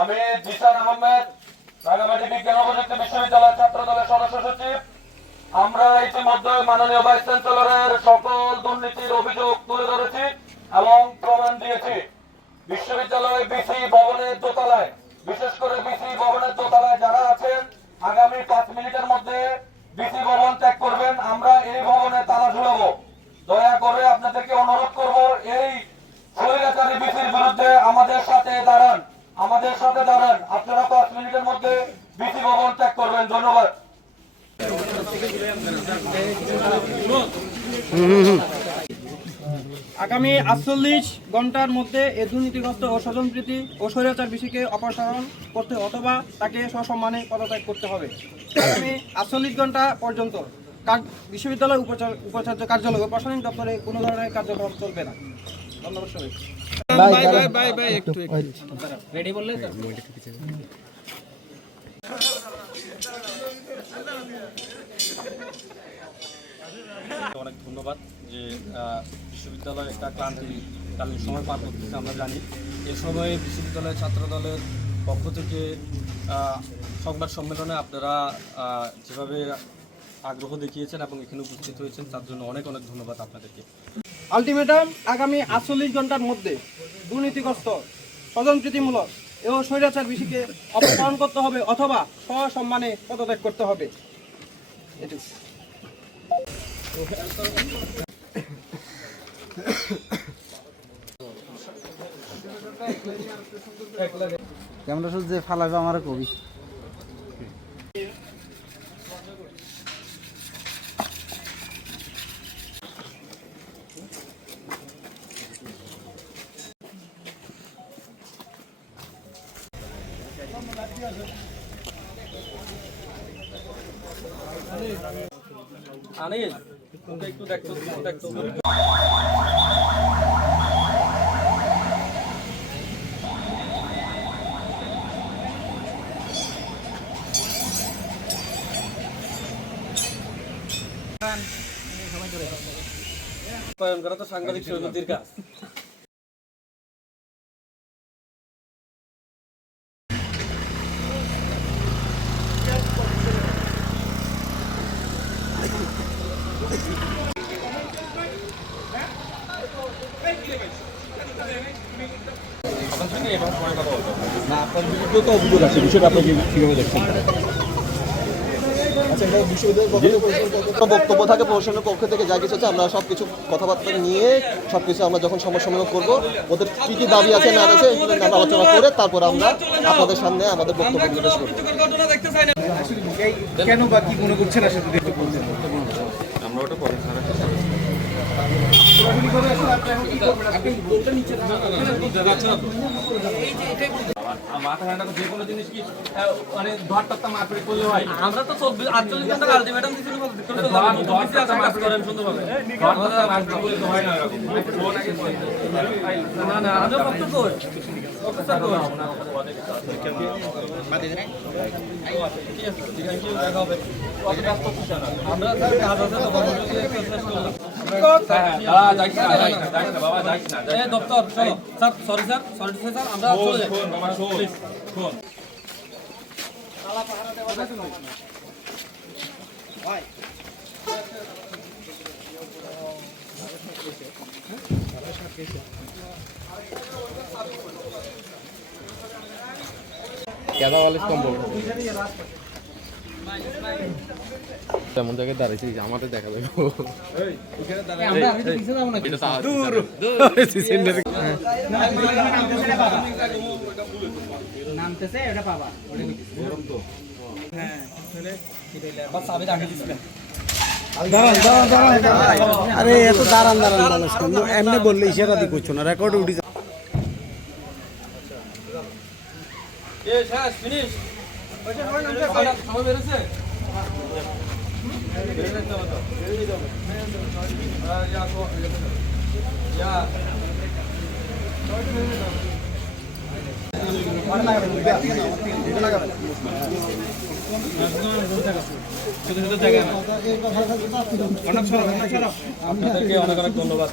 আমি জিসান আহমেদ, রাঙ্গামাটি বিজ্ঞান ও প্রযুক্তি বিশ্ববিদ্যালয় ছাত্র দলের সদস্য সচিব। আমরা ইতিমধ্যে মাননীয় ভাইস চ্যান্সেলরের সকল দুর্নীতির অভিযোগ তুলে ধরেছি এবং প্রমাণ দিয়েছি। বিশ্ববিদ্যালয় বিসি ভবনের দোতলায়, বিশেষ করে বিসি ভবনের দোতলায় যারা আছেন, আগামী 5 মিনিটের মধ্যে বিসি ভবন ত্যাগ করবেন। আমরা এই ভবনে তালা ঝুলাবো। দয়া করে আপনাদেরকে অনুরোধ করব, এই স্বৈরাচারী বিসির বিরুদ্ধে আমাদের সাথে দাঁড়ান, আমাদের সাথে দাঁড়ান। আপনারা 5 মিনিটের মধ্যে বিসি ভবন ত্যাগ করবেন। ধন্যবাদ। আগামী 48 ঘন্টার মধ্যে এই দুর্নীতিগ্রস্ত ও স্বজনপ্রীতি ও স্বৈরাচার বিসিকে অপসারণ করতে অথবা তাকে সসম্মানে পদত্যাগ করতে হবে। আগামী 48 ঘন্টা পর্যন্ত বিশ্ববিদ্যালয় উপাচার্য কার্যালয় ও প্রশাসনিক দপ্তরে কোনো ধরনের কার্যক্রম চলবে না। ধন্যবাদ সবাই। রেডি বললে অনেক ধন্যবাদ যে বিশ্ববিদ্যালয় একটা ক্লান্তিকালীন সময় পার করতেছে। আমরা জানি এই সময়ে বিশ্ববিদ্যালয় ছাত্র দলের পক্ষ থেকে সংবাদ সম্মেলনে আপনারা যেভাবে আগ্রহ দেখিয়েছেন এবং এখানে উপস্থিত হয়েছেন তার জন্য অনেক অনেক ধন্যবাদ আপনাদেরকে। আলটিমেটাম আগামী 48 ঘন্টার মধ্যে দুর্নীতিগ্রস্ত স্বজনপ্রীতিমূলক এবং স্বৈরাচার বিসিকে অপসারণ করতে হবে অথবা সসম্মানে পদত্যাগ করতে হবে। ক্যামেরা শুধু যে ফালাবে আমার কবি আনিস একটু দেখতো করা তো সাংবাদিক সমিতির কাজ। অভিযোগ আছে, বিষয়টা আপনি কিভাবে দেখছেন? বক্তব্য থাকে প্রশাসনের পক্ষ থেকে যা কিছু আছে আমরা সবকিছু কথাবার্তা নিয়ে সবকিছু আমরা যখন সম্মেলন করবো, ওদের কি কি দাবি আছে না আছে আমরা আলোচনা করে তারপর আমরা আপনাদের সামনে আমাদের বক্তব্য পেশ করবো। কেন বা কি মনে করছেন আসলে আমরা ওটা পরে মাথা ঠান্ডা যে কোনো জিনিস কি মানে ধর টক্কা মারপিট করলে হয়? আমরা তো 48 ঘন্টা আলটিমেটাম দিছি, সুন্দরভাবে মারপিট করলে তো হয় না এরকম। না না আমরা বক্তব্য আমরা দপ্তর চলো স্যার, সরি স্যার, আমরা চলে যাই। তেমন জায়গায় দাঁড়াইছি আমাদের দেখা যাবে। আরে এত দাঁড়ান মানুষ এমনি বললে ইশারা দিয়ে করছো না, রেকর্ড উঠে যায়। আপনাদেরকে অনেক অনেক ধন্যবাদ।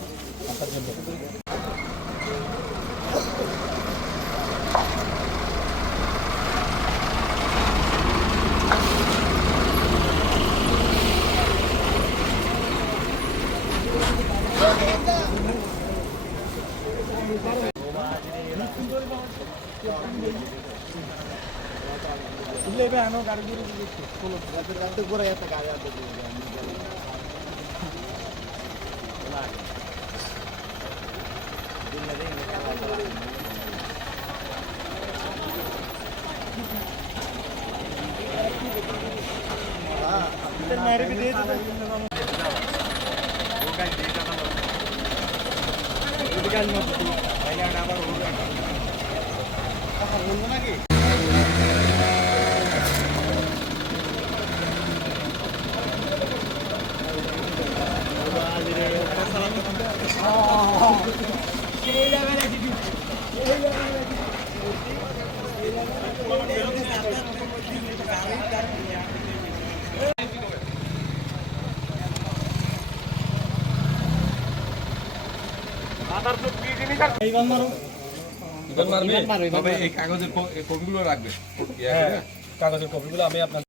তবে এই কাগজের কপিগুলো রাখবে কাগজের কপিগুলো আমি আপনার